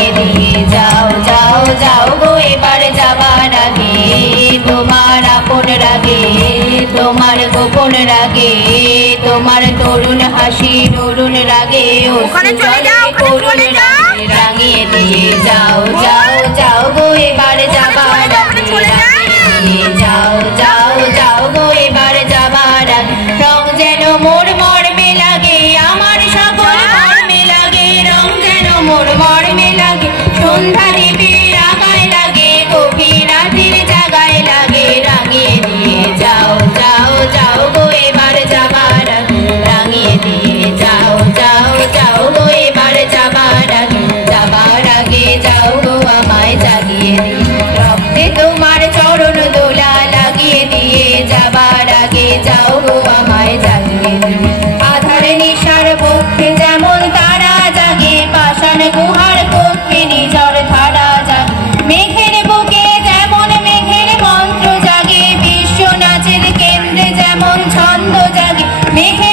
রাঙিয়ে দিয়ে যাও যাও যাও গো এবার যাবার আগে তোমার আপন রাগে তোমার গোপন রাগে তোমার তরুণ হাসি তরুণ রাগে করুণ রাগে রাঙিয়ে দিয়ে যাও যাও যাও গো এবার যাবার আগে রাঙিয়ে যাও যাও যাও গো এবার যাবার আগে রং যেন মোর মর্মে লাগে আমার সকল মর্মে লাগে রং যেন মোর মর্মে লাগে সন্ধ্যা দ্বীপের আগায় লাগে গভীর রাতের জাগায় লাগে রাঙিয়ে দিয়ে যাও যাও যাও গো এবার যাবার আগে রাঙিয়ে দিয়ে যাও যাও যাও গো এবার যাবার আগে যাও গো আমায় জাগিয়ে দিয়ে রক্তে তোমার চরণ দোলা লাগিয়ে দিয়ে যাবার আগে যাও গো আমায় জাগিয়ে দিয়ে আধার নিশার পক্ষে যেমন তারা জাগে পাষাণ গুহার কক্ষে নিজর ধারা জাগে মেঘের বুকে যেমন মেঘের মন্ত্র জাগে বিশ্ব নাচের কেন্দ্রে যেমন ছন্দ জাগে মেঘে